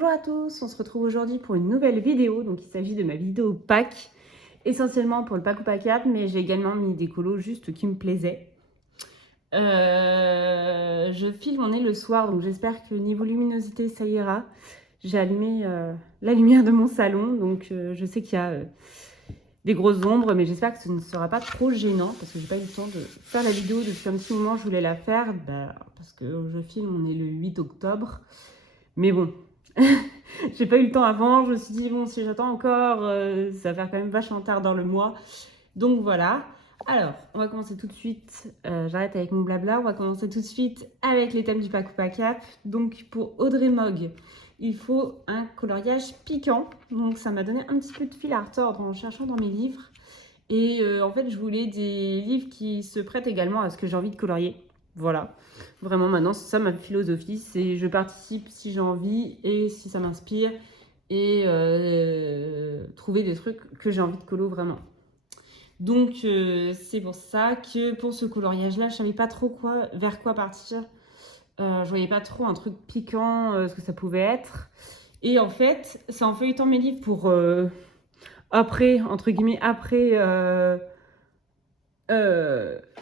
Bonjour à tous, on se retrouve aujourd'hui pour une nouvelle vidéo. Donc il s'agit de ma vidéo pack, essentiellement pour le pack ou pack app, mais j'ai également mis des colos juste qui me plaisaient. Je filme, on est le soir, donc j'espère que niveau luminosité ça ira. J'ai allumé la lumière de mon salon, donc je sais qu'il y a des grosses ombres, mais j'espère que ce ne sera pas trop gênant parce que j'ai pas eu le temps de faire la vidéo depuis un petit moment. Je voulais la faire parce que je filme, on est le 8 octobre, mais bon. J'ai pas eu le temps avant, je me suis dit bon, si j'attends encore, ça va faire quand même vachement tard dans le mois. Donc voilà. Alors, on va commencer tout de suite, j'arrête avec mon blabla, on va commencer tout de suite avec les thèmes du pack ou pack app. Donc pour Audrey Mogg, il faut un coloriage piquant. Donc ça m'a donné un petit peu de fil à retordre en cherchant dans mes livres. Et en fait, je voulais des livres qui se prêtent également à ce que j'ai envie de colorier. Voilà, vraiment maintenant c'est ça ma philosophie, c'est je participe si j'ai envie et si ça m'inspire et trouver des trucs que j'ai envie de colo vraiment. Donc c'est pour ça que pour ce coloriage là je savais pas trop vers quoi partir, je voyais pas trop un truc piquant, ce que ça pouvait être. Et en fait c'est en feuilletant mes livres pour après, entre guillemets, après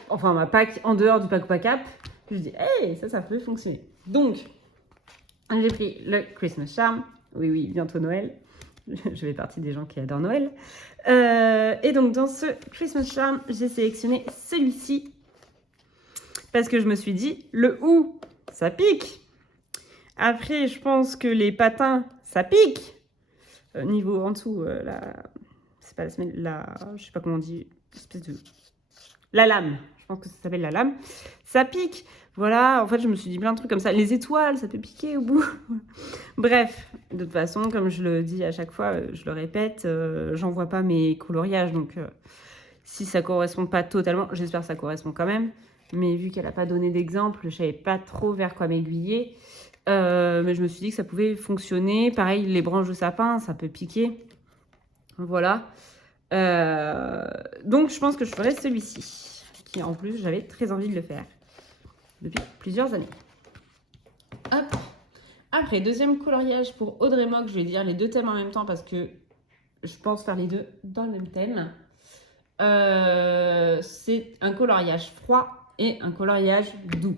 enfin ma pack en dehors du pack ou pack app, je me dis hey, ça peut fonctionner. Donc j'ai pris le Christmas Charm. Oui, bientôt Noël. Je fais partie des gens qui adorent Noël. Et donc dans ce Christmas Charm, j'ai sélectionné celui-ci parce que je me suis dit le ou ça pique. Après je pense que les patins ça pique. Niveau en dessous c'est pas la semaine, je sais pas comment on dit, espèce de la lame, je pense que ça s'appelle la lame, ça pique. Voilà, en fait, je me suis dit plein de trucs comme ça. Les étoiles, ça peut piquer au bout. Bref, de toute façon, comme je le dis à chaque fois, je le répète, j'envoie pas mes coloriages. Donc, si ça correspond pas totalement, j'espère que ça correspond quand même. Mais vu qu'elle n'a pas donné d'exemple, je savais pas trop vers quoi m'aiguiller. Mais je me suis dit que ça pouvait fonctionner. Pareil, les branches de sapin, ça peut piquer. Voilà. Donc je pense que je ferai celui-ci, qui en plus j'avais très envie de le faire depuis plusieurs années. Hop. Après, deuxième coloriage pour Audrey Mogg, je vais dire les deux thèmes en même temps parce que je pense faire les deux dans le même thème. C'est un coloriage froid et un coloriage doux.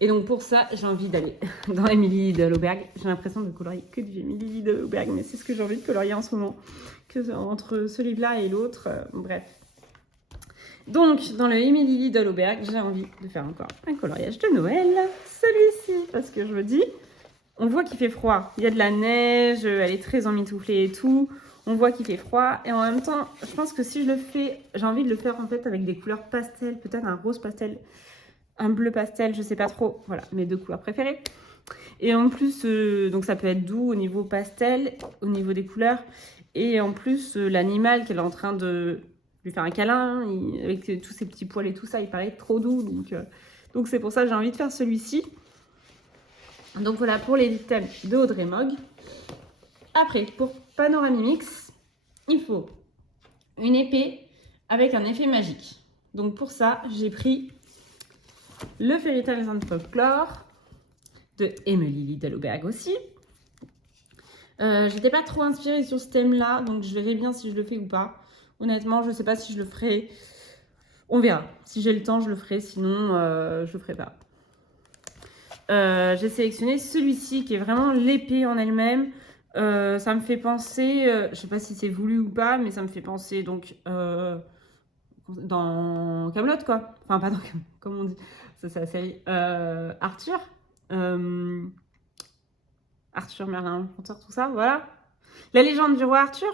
Et donc pour ça, j'ai envie d'aller dans Émilie de Louberg. J'ai l'impression de colorier que du Émilie de Louberg, mais c'est ce que j'ai envie de colorier en ce moment. Entre ce livre-là et l'autre, bref. Donc, dans le Émilie de Louberg, j'ai envie de faire encore un coloriage de Noël. Celui-ci, parce que je me dis, on voit qu'il fait froid. Il y a de la neige, elle est très emmitouflée et tout. On voit qu'il fait froid. Et en même temps, je pense que si je le fais, j'ai envie de le faire en fait avec des couleurs pastel, peut-être un rose pastel, un bleu pastel, je sais pas trop. Voilà, mes deux couleurs préférées. Et en plus, donc ça peut être doux au niveau pastel, au niveau des couleurs. Et en plus, l'animal qu'elle est en train de lui faire un câlin, avec tous ses petits poils et tout ça, il paraît trop doux. Donc c'est pour ça que j'ai envie de faire celui-ci. Donc voilà pour les thèmes de Audrey Mogg. Après, pour Panoramimix, il faut une épée avec un effet magique. Donc pour ça, j'ai pris le Fairy Tales and Folklore de Émilie Liddellberg aussi. J'étais pas trop inspirée sur ce thème-là, donc je verrai bien si je le fais ou pas. Honnêtement, je sais pas si je le ferai. On verra. Si j'ai le temps, je le ferai. Sinon, je le ferai pas. J'ai sélectionné celui-ci qui est vraiment l'épée en elle-même. Ça me fait penser, je sais pas si c'est voulu ou pas, mais ça me fait penser donc dans Kaamelott quoi. Enfin pas dans Kaamelott, comme on dit. Ça c'est la série Arthur. Arthur, Merlin, Conteur, tout ça, voilà. La légende du roi Arthur,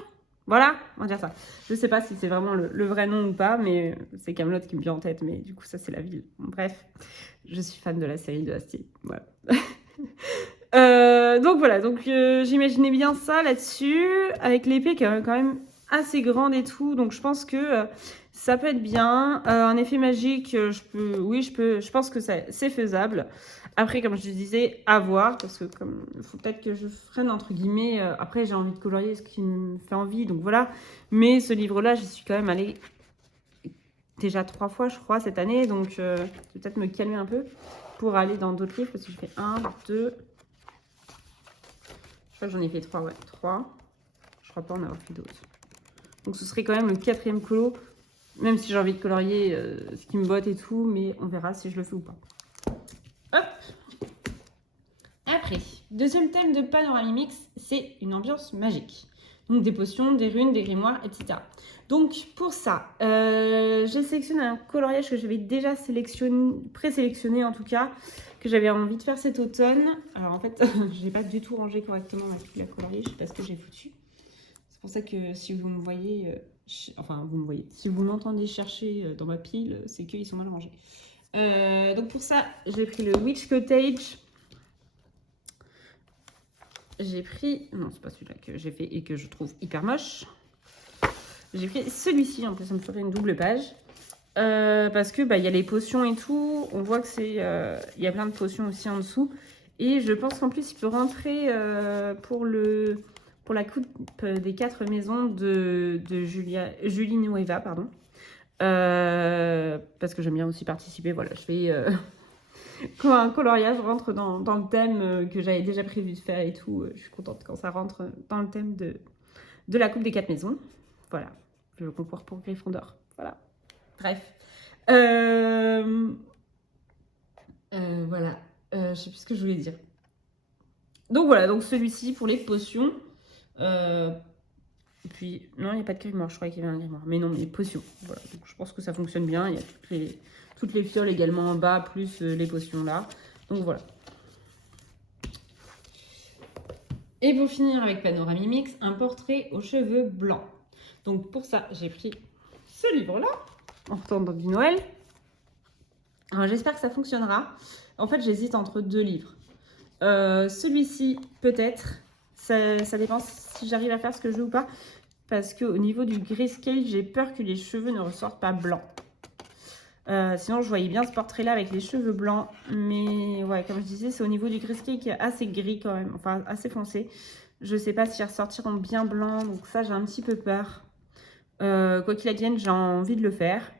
voilà, on va dire ça. Je sais pas si c'est vraiment le vrai nom ou pas, mais c'est Kaamelott qui me vient en tête, mais du coup ça c'est la ville. Bon, bref, je suis fan de la série de Astier, voilà. Donc voilà, j'imaginais bien ça là-dessus, avec l'épée qui est quand même assez grande et tout, donc je pense que ça peut être bien. Un effet magique, je pense que c'est faisable. Après, comme je disais, à voir, parce que il faut peut-être que je freine, entre guillemets. Après, j'ai envie de colorier ce qui me fait envie, donc voilà. Mais ce livre-là, j'y suis quand même allée déjà 3 fois, je crois, cette année. Donc, je vais peut-être me calmer un peu pour aller dans d'autres livres, parce que je fais 1, 2... crois que j'en ai fait 3, ouais, 3. Je crois pas en avoir fait d'autres. Donc ce serait quand même le 4e colo, même si j'ai envie de colorier ce qui me botte et tout, mais on verra si je le fais ou pas. Hop. Après, deuxième thème de Panoramimix, c'est une ambiance magique. Donc des potions, des runes, des grimoires, etc. Donc pour ça, j'ai sélectionné un coloriage que j'avais déjà présélectionné en tout cas, que j'avais envie de faire cet automne. Alors en fait, je n'ai pas du tout rangé correctement ma pile à colorier, je ne sais pas ce que j'ai foutu. C'est pour ça que si vous me voyez, si vous m'entendez chercher dans ma pile, c'est qu'ils sont mal rangés. Donc pour ça, j'ai pris le Witch Cottage. J'ai pris, non c'est pas celui-là que j'ai fait et que je trouve hyper moche. J'ai pris celui-ci, en plus ça me ferait une double page. Parce que il y a les potions et tout, on voit que c'est, il y a plein de potions aussi en dessous. Et je pense qu'en plus il peut rentrer pour la coupe des 4 maisons de Julie Nueva, pardon. Parce que j'aime bien aussi participer, voilà, je fais... quand un coloriage rentre dans le thème que j'avais déjà prévu de faire et tout, je suis contente quand ça rentre dans le thème de la coupe des 4 maisons. Voilà, le concours pour Gryffondor. Voilà, bref. Voilà, je sais plus ce que je voulais dire. Donc voilà, donc celui-ci pour les potions. Et puis, non, il n'y a pas de grimoire, je croyais qu'il y avait un grimoire. Mais non, mais les potions. Voilà, donc je pense que ça fonctionne bien. Il y a toutes les fioles également en bas, plus les potions là. Donc voilà. Et pour finir avec Panoramimix, un portrait aux cheveux blancs. Donc pour ça, j'ai pris ce livre-là, en retournant du Noël. Alors j'espère que ça fonctionnera. En fait, j'hésite entre 2 livres. Celui-ci, peut-être. Ça dépend si j'arrive à faire ce que je veux ou pas. Parce qu'au niveau du grayscale, j'ai peur que les cheveux ne ressortent pas blancs. Sinon, je voyais bien ce portrait-là avec les cheveux blancs. Mais ouais, comme je disais, c'est au niveau du grayscale qui est assez gris quand même. Enfin, assez foncé. Je sais pas s'ils ressortiront bien blancs. Donc ça, j'ai un petit peu peur. Quoi qu'il advienne, j'ai envie de le faire.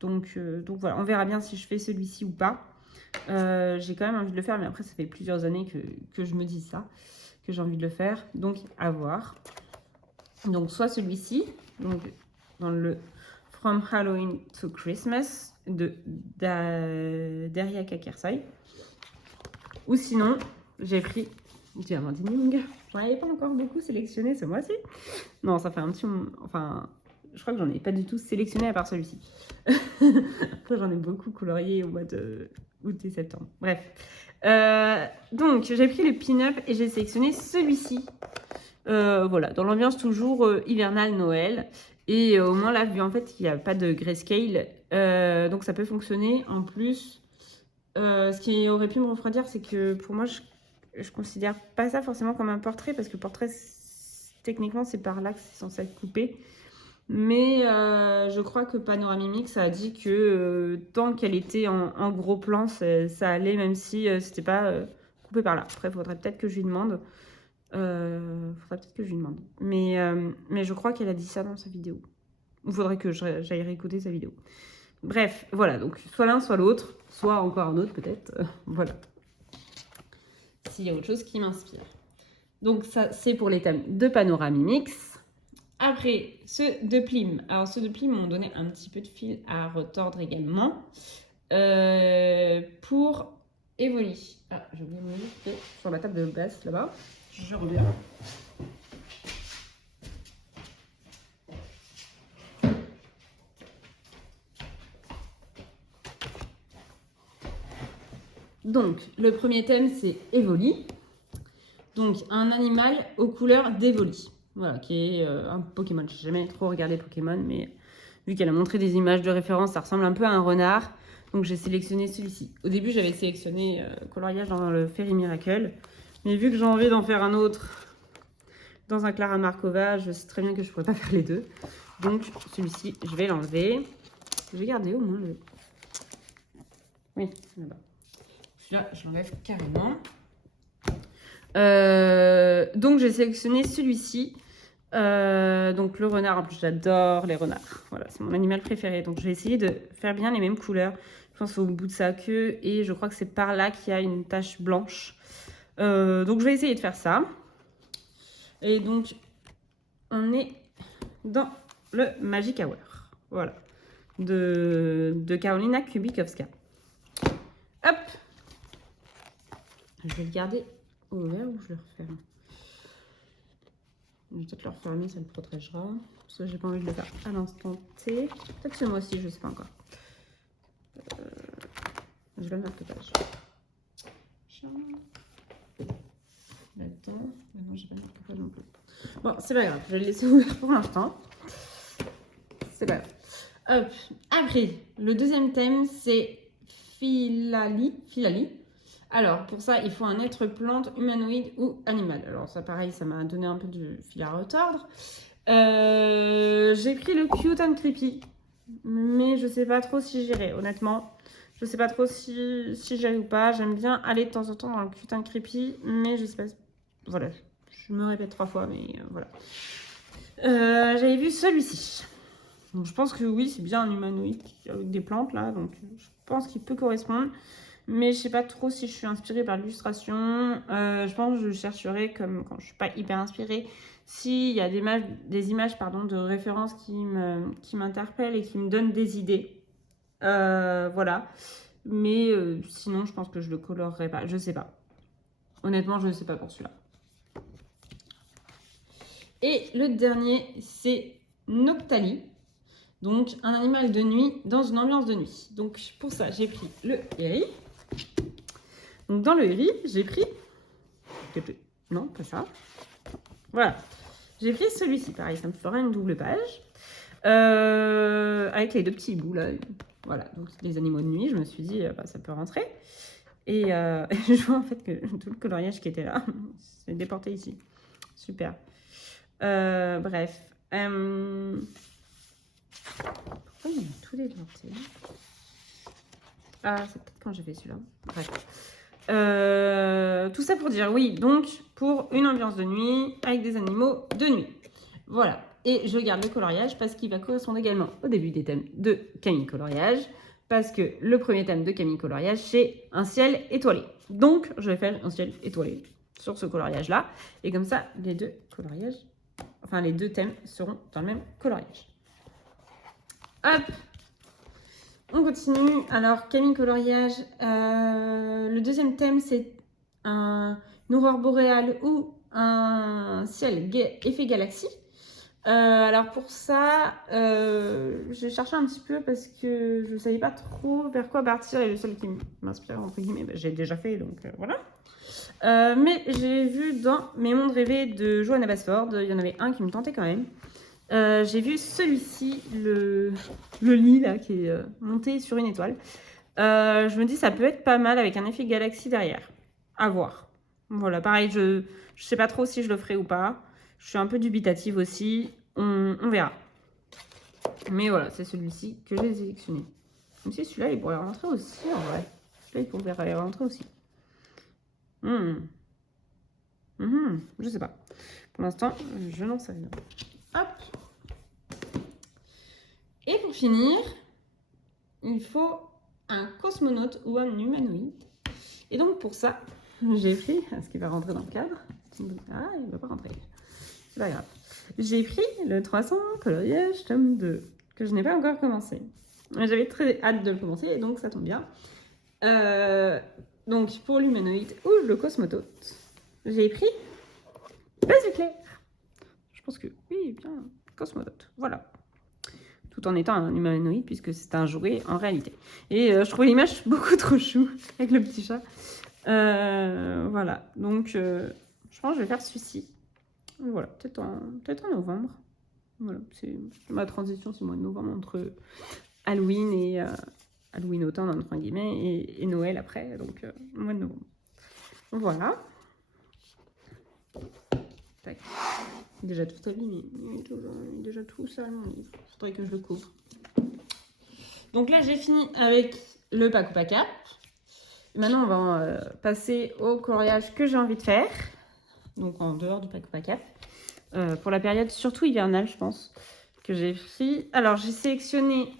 Donc voilà, on verra bien si je fais celui-ci ou pas. J'ai quand même envie de le faire. Mais après, ça fait plusieurs années que je me dis ça. Que j'ai envie de le faire. Donc, à voir. Donc, soit celui-ci. Donc, dans le... From Halloween to Christmas de Deria Kakersai. Ou sinon, j'ai pris Diamandine Young. J'en avais pas encore beaucoup sélectionné ce mois-ci. Non, ça fait un petit moment. Enfin, je crois que j'en ai pas du tout sélectionné à part celui-ci. Après, j'en ai beaucoup colorié au mois de août et septembre. Bref. Donc, j'ai pris le pin-up et j'ai sélectionné celui-ci. Voilà, dans l'ambiance toujours hivernale Noël. Et au moins là, vu en fait qu'il n'y a pas de grayscale, donc ça peut fonctionner. En plus, ce qui aurait pu me refroidir, c'est que pour moi, je considère pas ça forcément comme un portrait, parce que portrait, techniquement, c'est par là que c'est censé être coupé. Mais je crois que Panoramimix a dit que tant qu'elle était en gros plan, ça allait, même si c'était pas coupé par là. Après, il faudrait peut-être que je lui demande. Mais je crois qu'elle a dit ça dans sa vidéo. Il faudrait que j'aille réécouter sa vidéo. Bref, voilà, donc soit l'un, soit l'autre, soit encore un autre peut-être. Voilà. S'il y a autre chose qui m'inspire. Donc ça, c'est pour les thèmes de Panoramimix. Après, ceux de Plim. Alors ceux de Plim m'ont donné un petit peu de fil à retordre également. Pour Evoli. Ah, j'ai oublié mon livre sur la table de basse là-bas. Je reviens. Donc, le premier thème, c'est Evoli. Donc, un animal aux couleurs d'Evoli. Voilà, qui est un Pokémon. Je n'ai jamais trop regardé Pokémon, mais vu qu'elle a montré des images de référence, ça ressemble un peu à un renard. Donc, j'ai sélectionné celui-ci. Au début, j'avais sélectionné coloriage dans le Fairy Miracle. Mais vu que j'ai envie d'en faire un autre dans un Clara Markova, je sais très bien que je ne pourrais pas faire les deux. Donc, celui-ci, je vais l'enlever. Je vais garder au moins le... Oui, là-bas. Celui-là, je l'enlève carrément. Donc, j'ai sélectionné celui-ci. Donc, le renard. En plus, j'adore les renards. Voilà, c'est mon animal préféré. Donc, je vais essayer de faire bien les mêmes couleurs. Je pense au bout de sa queue. Et je crois que c'est par là qu'il y a une tache blanche. Donc, je vais essayer de faire ça. Et donc, on est dans le Magic Hour. Voilà. De Karolina Kubikowska. Hop. Je vais le garder ouvert ou je le referme. Je vais peut-être le refermer, ça le protégera. Parce que j'ai pas envie de le faire à l'instant T. Peut-être ce mois-ci, je sais pas encore. Je vais le marque-page. Là-dedans. Non, j'ai pas de marque-page non plus. Bon, c'est pas grave, je vais le laisser ouvert pour l'instant. C'est pas grave. Hop. Après, le deuxième thème, c'est Philali. Alors, pour ça, il faut un être plante, humanoïde ou animal. Alors, ça, pareil, ça m'a donné un peu de fil à retordre. J'ai pris le Cute and Creepy, mais je sais pas trop si j'irai, honnêtement. Je sais pas trop si j'irai ou pas. J'aime bien aller de temps en temps dans le Cute and Creepy, mais je sais pas. Voilà, je me répète 3 fois, mais voilà. J'avais vu celui-ci. Donc, je pense que oui, c'est bien un humanoïde avec des plantes là, donc je pense qu'il peut correspondre. Mais je sais pas trop si je suis inspirée par l'illustration. Je pense que je chercherai, comme quand je suis pas hyper inspirée, s'il y a des images de référence qui m'interpellent et qui me donnent des idées. Voilà. Mais sinon, je pense que je le colorerai pas. Je sais pas. Honnêtement, je ne sais pas pour celui-là. Et le dernier, c'est Noctali. Donc, un animal de nuit dans une ambiance de nuit. Donc, pour ça, j'ai pris le héri. Donc, dans le héri, j'ai pris... Non, pas ça. Voilà. J'ai pris celui-ci. Pareil, ça me fera une double page. Avec les 2 petits hiboux, là. Voilà, donc les animaux de nuit. Je me suis dit, ça peut rentrer. Et je vois en fait que tout le coloriage qui était là, c'est déporté ici. Super. Bref. Pourquoi il y a tous les déportés? Ah, c'est peut-être quand j'ai fait celui-là. Bref. Tout ça pour dire, oui, donc pour une ambiance de nuit avec des animaux de nuit. Voilà. Et je garde le coloriage parce qu'il va correspondre également au début des thèmes de Camille Coloriage. Parce que le premier thème de Camille Coloriage, c'est un ciel étoilé. Donc, je vais faire un ciel étoilé sur ce coloriage-là. Et comme ça, les 2 coloriages, enfin les 2 thèmes seront dans le même coloriage. Hop! On continue. Alors, Camille Coloriage, le deuxième thème, c'est une aurore boréale ou un ciel effet galaxie. Alors pour ça, j'ai cherché un petit peu parce que je ne savais pas trop vers quoi partir et le seul qui m'inspirait, entre guillemets, j'ai déjà fait, donc voilà. Mais j'ai vu dans Mes mondes rêvés de Johanna Basford, il y en avait un qui me tentait quand même. J'ai vu celui-ci, le lit là, qui est monté sur une étoile. Je me dis ça peut être pas mal avec un effet galaxie derrière. À voir. Voilà, pareil, je sais pas trop si je le ferai ou pas. Je suis un peu dubitative aussi. On verra. Mais voilà, c'est celui-ci que j'ai sélectionné. Même si celui-là, il pourrait rentrer aussi, en vrai. Celui-là, il pourrait rentrer aussi. Je sais pas. Pour l'instant, je n'en sais rien. Hop. Et pour finir, il faut un cosmonaute ou un humanoïde. Et donc, pour ça, j'ai pris... Est-ce qu'il va rentrer dans le cadre? Ah, il ne va pas rentrer. C'est pas grave. J'ai pris le 300 coloriage tome 2, que je n'ai pas encore commencé. J'avais très hâte de le commencer, et donc ça tombe bien. Donc, pour l'humanoïde ou le cosmonaute, j'ai pris Buzz Éclair. Je pense que oui, bien, cosmonaute. Voilà. Tout en étant un humanoïde, puisque c'est un jouet en réalité. Et je trouvais l'image beaucoup trop chou, avec le petit chat. Voilà. Donc, je pense que je vais faire celui-ci. Voilà, peut-être en novembre. Voilà, c'est ma transition, c'est le mois de novembre entre Halloween et Halloween automne entre guillemets et Noël après, donc mois de novembre. Voilà. Tac. Déjà tout abîmé, déjà tout ça mon livre. Faudrait que je le couvre. Donc là j'ai fini avec le Paco Cap. Maintenant on va passer au coloriage que j'ai envie de faire. Donc en dehors du Paco Cap. Pour la période surtout hivernale, je pense, que j'ai pris. Alors, j'ai sélectionné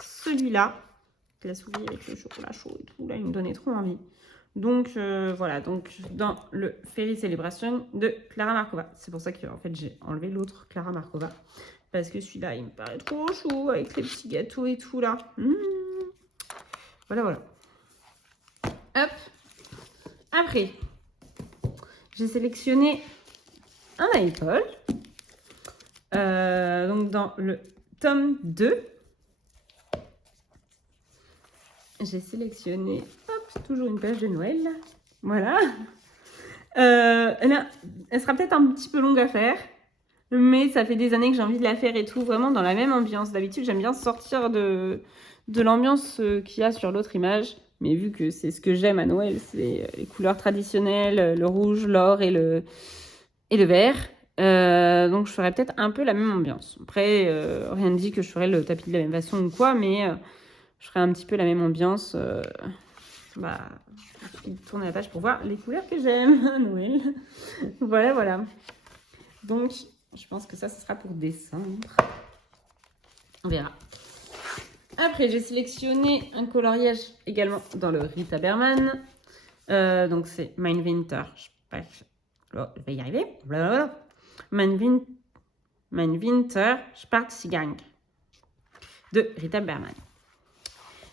celui-là, la souris avec le chocolat chaud et tout. Là, il me donnait trop envie. Donc voilà, donc dans le Fairy Celebration de Clara Markova. C'est pour ça que en fait j'ai enlevé l'autre Clara Markova. Parce que celui-là, il me paraît trop chou avec les petits gâteaux et tout là. Voilà, voilà. Hop. Après, j'ai sélectionné un iPod. Donc dans le tome 2, j'ai sélectionné, hop, toujours une page de Noël. Voilà. Elle sera peut-être un petit peu longue à faire, mais ça fait des années que j'ai envie de la faire et tout, vraiment dans la même ambiance. D'habitude, j'aime bien sortir de l'ambiance qu'il y a sur l'autre image, mais vu que c'est ce que j'aime à Noël, c'est les couleurs traditionnelles, le rouge, l'or et le vert. Donc je ferai peut-être un peu la même ambiance. Après, rien ne dit que je ferai le tapis de la même façon ou quoi, mais je ferai un petit peu la même ambiance. Je vais tourner la page pour voir les couleurs que j'aime à Noël. Voilà, voilà. Donc, je pense que ça sera pour décembre. On verra. Après, j'ai sélectionné un coloriage également dans le Rita Berman. Donc, c'est Mein Winter. Je vais y arriver. Voilà. Mein Winter Spaziergang de Rita Berman.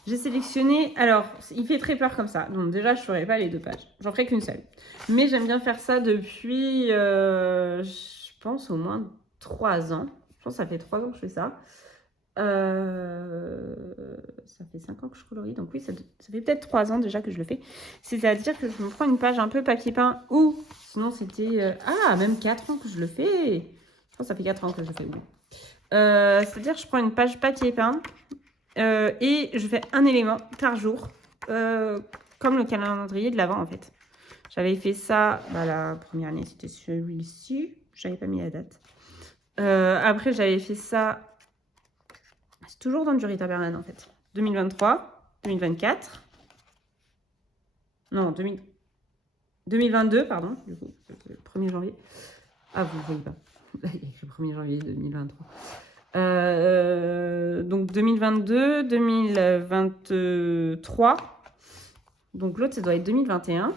J'ai sélectionné, alors il fait très peur comme ça, donc déjà je ne ferai pas les 2 pages, j'en ferai qu'une seule. Mais j'aime bien faire ça depuis, je pense au moins 3 ans. Je pense que ça fait 3 ans que je fais ça. Ça fait 5 ans que je colorie, donc oui, ça fait peut-être 3 ans déjà que je le fais. C'est-à-dire que je me prends une page un peu papier peint, ou sinon c'était, même 4 ans que je le fais. Je pense que ça fait 4 ans que je le fais, oui. C'est-à-dire que je prends une page papier peint, et je fais un élément par jour, comme le calendrier de l'Avent en fait. J'avais fait ça, la première année c'était celui-ci, j'avais pas mis la date. Après j'avais fait ça, c'est toujours dans du Rita Berman en fait. 2023, 2024, non 2022 pardon, du coup, le 1er janvier. Ah vous ne voyez pas, il y a écrit 1er janvier 2023. Donc 2022, 2023. Donc l'autre, ça doit être 2021.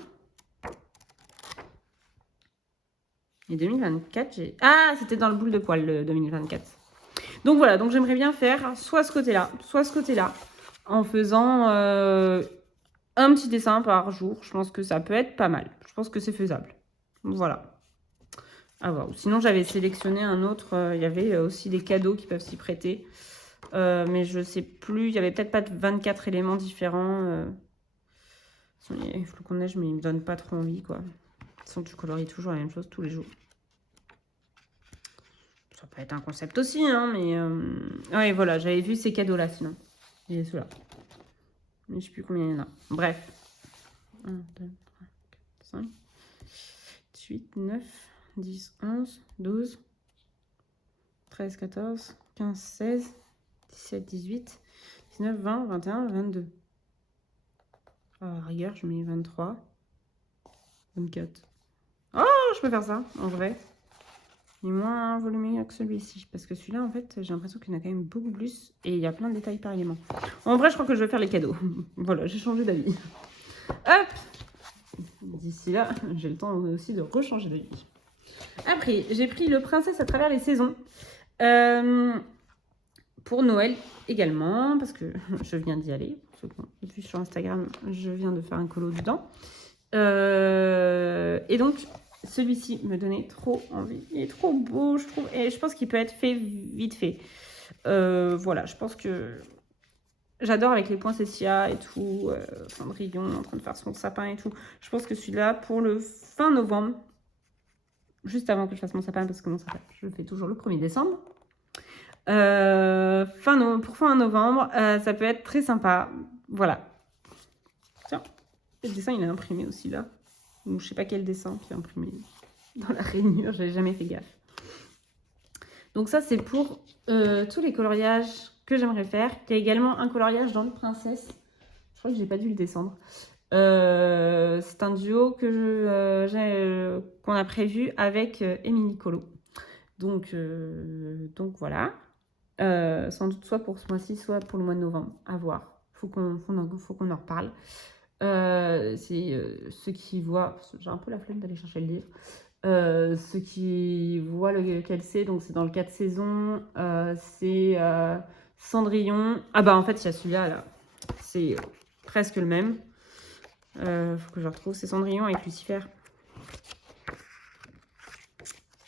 Et 2024, j'ai... Ah, c'était dans le boule de poil, le 2024. Donc voilà, donc j'aimerais bien faire soit ce côté-là, soit ce côté-là, en faisant un petit dessin par jour. Je pense que ça peut être pas mal. Je pense que c'est faisable. Voilà. À voir. Sinon, j'avais sélectionné un autre. Il y avait aussi des cadeaux qui peuvent s'y prêter. Mais je sais plus. Il y avait peut-être pas de 24 éléments différents. Les flocons de neige, mais ils me donnent pas trop envie, quoi. De toute façon, tu colories toujours la même chose tous les jours. Ça peut être un concept aussi, hein, mais... Ouais, voilà, j'avais vu ces cadeaux-là, sinon. Et ceux-là. Mais je sais plus combien il y en a. Bref. 1, 2, 3, 4, 5, 8, 9, 10, 11, 12, 13, 14, 15, 16, 17, 18, 19, 20, 21, 22. À rigueur, je mets 23, 24. Oh, je peux faire ça, en vrai. Il est moins volumineux que celui-ci. Parce que celui-là, en fait, j'ai l'impression qu'il y en a quand même beaucoup plus. Et il y a plein de détails par élément. En vrai, je crois que je vais faire les cadeaux. Voilà, j'ai changé d'avis. Hop! D'ici là, j'ai le temps aussi de rechanger d'avis. Après, j'ai pris le Princesse à travers les saisons. Pour Noël également, parce que je viens d'y aller. Pour ceux qui ont vu sur Instagram, je viens de faire un colo dedans. Et donc, celui-ci me donnait trop envie. Il est trop beau, je trouve. Et je pense qu'il peut être fait vite fait. Voilà, je pense que j'adore avec les poinsettias et tout. Cendrillon en train de faire son sapin et tout. Je pense que celui-là, pour le fin novembre, juste avant que je fasse mon sapin, parce que mon sapin, je le fais toujours le 1er décembre. Pour fin novembre, ça peut être très sympa. Voilà. Tiens, le dessin, il est imprimé aussi là. Donc, je sais pas quel dessin qui est imprimé dans la rainure, j'avais jamais fait gaffe. Donc ça, c'est pour tous les coloriages que j'aimerais faire. Il y a également un coloriage dans le Princesse. Je crois que j'ai pas dû le descendre. C'est un duo que qu'on a prévu avec Émilie Colo. Donc voilà. Sans doute soit pour ce mois-ci, soit pour le mois de novembre. À voir. Faut qu'on en reparle. C'est ceux qui voient... J'ai un peu la flemme d'aller chercher le livre. Ceux qui voient lequel c'est, donc c'est dans le 4 saisons. C'est Cendrillon. Ah bah en fait, il y a celui-là, là. C'est presque le même. Faut que je retrouve. C'est Cendrillon avec Lucifer.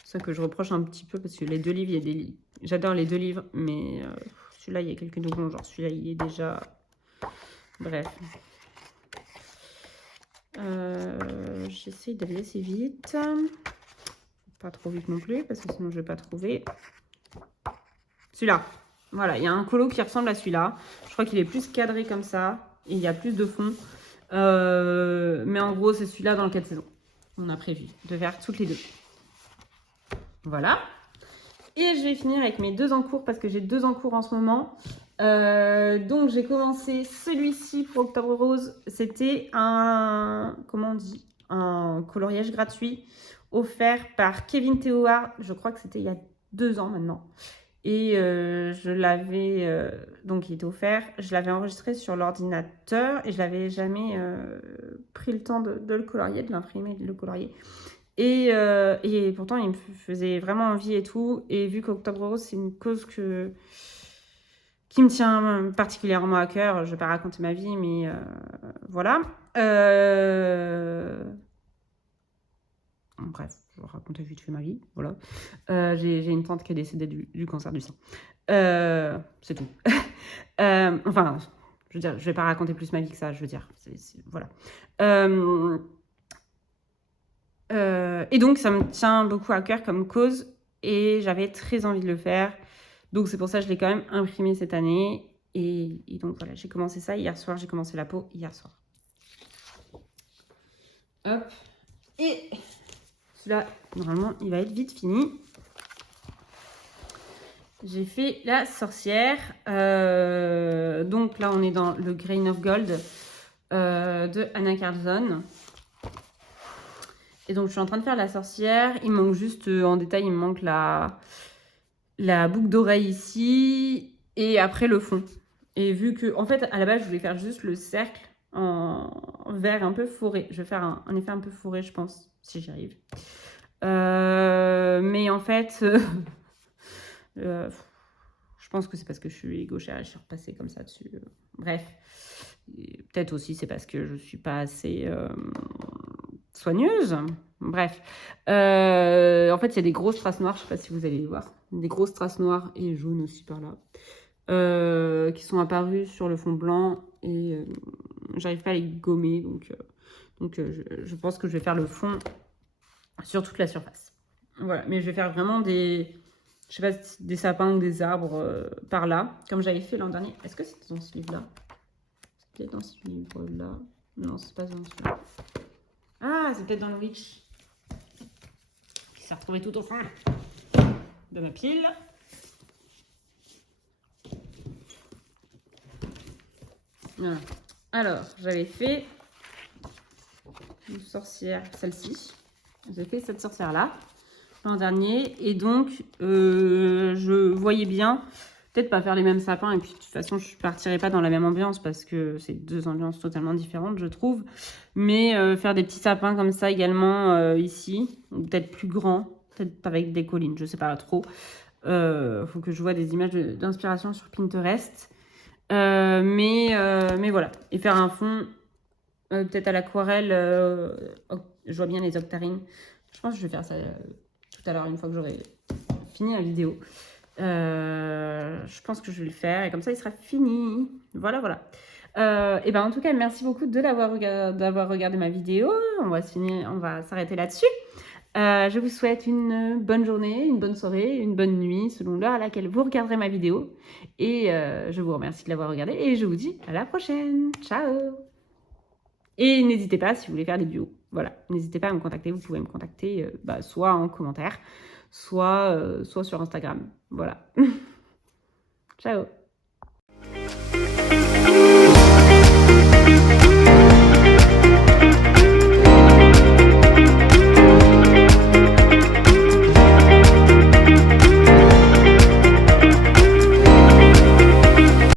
C'est ça que je reproche un petit peu parce que les deux livres, il y a des livres. J'adore les deux livres, mais celui-là, il y a quelques doublons. Genre celui-là, il est déjà... Bref. J'essaye d'aller assez vite. Pas trop vite non plus, parce que sinon je vais pas trouver. Celui-là. Voilà, il y a un colo qui ressemble à celui-là. Je crois qu'il est plus cadré comme ça. Et il y a plus de fond. Mais en gros, c'est celui-là dans le 4 saisons. On a prévu de faire toutes les deux. Voilà. Et je vais finir avec mes 2 en cours, parce que j'ai 2 en cours en ce moment. Donc j'ai commencé celui-ci pour Octobre Rose. C'était un, comment on dit, un coloriage gratuit offert par Kevin Théoard. Je crois que c'était il y a 2 ans maintenant. Et je l'avais, donc il était offert, je l'avais enregistré sur l'ordinateur et je l'avais jamais pris le temps de le colorier, de l'imprimer, de le colorier. Et pourtant, il me faisait vraiment envie et tout. Et vu qu'Octobre Rose, c'est une cause qui me tient particulièrement à cœur, je ne vais pas raconter ma vie, mais voilà. Bref, je vais raconter vite fait ma vie, voilà. J'ai une tante qui est décédée du cancer du sein. C'est tout. Enfin, je veux dire, je vais pas raconter plus ma vie que ça, je veux dire. Voilà. Et donc, ça me tient beaucoup à cœur comme cause et j'avais très envie de le faire. Donc, c'est pour ça que je l'ai quand même imprimé cette année. Et donc, voilà, j'ai commencé ça hier soir. J'ai commencé la peau hier soir. Hop. Et celui-là, normalement, il va être vite fini. J'ai fait la sorcière. Donc là, on est dans le Grain of Gold de Anna Carlson. Et donc, je suis en train de faire la sorcière. Il me manque juste, en détail, il me manque la boucle d'oreille ici. Et après, le fond. Et vu que, en fait, à la base, je voulais faire juste le cercle en vert un peu fourré. Je vais faire un effet un peu fourré, je pense, si j'y arrive. Mais en fait... je pense que c'est parce que je suis gauchère et je suis repassée comme ça dessus. Bref. Peut-être aussi c'est parce que je suis pas assez soigneuse. Bref. En fait, il y a des grosses traces noires. Je sais pas si vous allez les voir. Des grosses traces noires et jaunes aussi par là. Qui sont apparues sur le fond blanc. Et j'arrive pas à les gommer. Donc je pense que je vais faire le fond sur toute la surface. Voilà. Mais je vais faire vraiment des... Je sais pas, des sapins ou des arbres par là, comme j'avais fait l'an dernier. Est-ce que c'était dans ce livre-là? C'est peut-être dans ce livre-là. Non, c'est pas dans celui-là. Ah, c'est peut-être dans le Witch. Qui s'est retrouvé tout au fond de ma pile. Voilà. Alors, j'avais fait une sorcière, celle-ci. J'ai fait cette sorcière-là l'an dernier et donc je voyais bien peut-être pas faire les mêmes sapins et puis de toute façon je partirai pas dans la même ambiance parce que c'est 2 ambiances totalement différentes je trouve, mais faire des petits sapins comme ça également ici, peut-être plus grands, peut-être avec des collines, je sais pas trop. Faut que je vois des images d'inspiration sur Pinterest, mais voilà, et faire un fond peut-être à l'aquarelle. Je vois bien les octarines, je pense que je vais faire ça tout à l'heure, une fois que j'aurai fini la vidéo. Je pense que je vais le faire et comme ça il sera fini. Voilà, voilà. Et ben en tout cas, merci beaucoup d'avoir regardé ma vidéo. On va s'arrêter là-dessus. Je vous souhaite une bonne journée, une bonne soirée, une bonne nuit, selon l'heure à laquelle vous regarderez ma vidéo. Et je vous remercie de l'avoir regardée et je vous dis à la prochaine. Ciao! Et n'hésitez pas si vous voulez faire des duos. Voilà, n'hésitez pas à me contacter. Vous pouvez me contacter soit en commentaire, soit sur Instagram. Voilà. Ciao!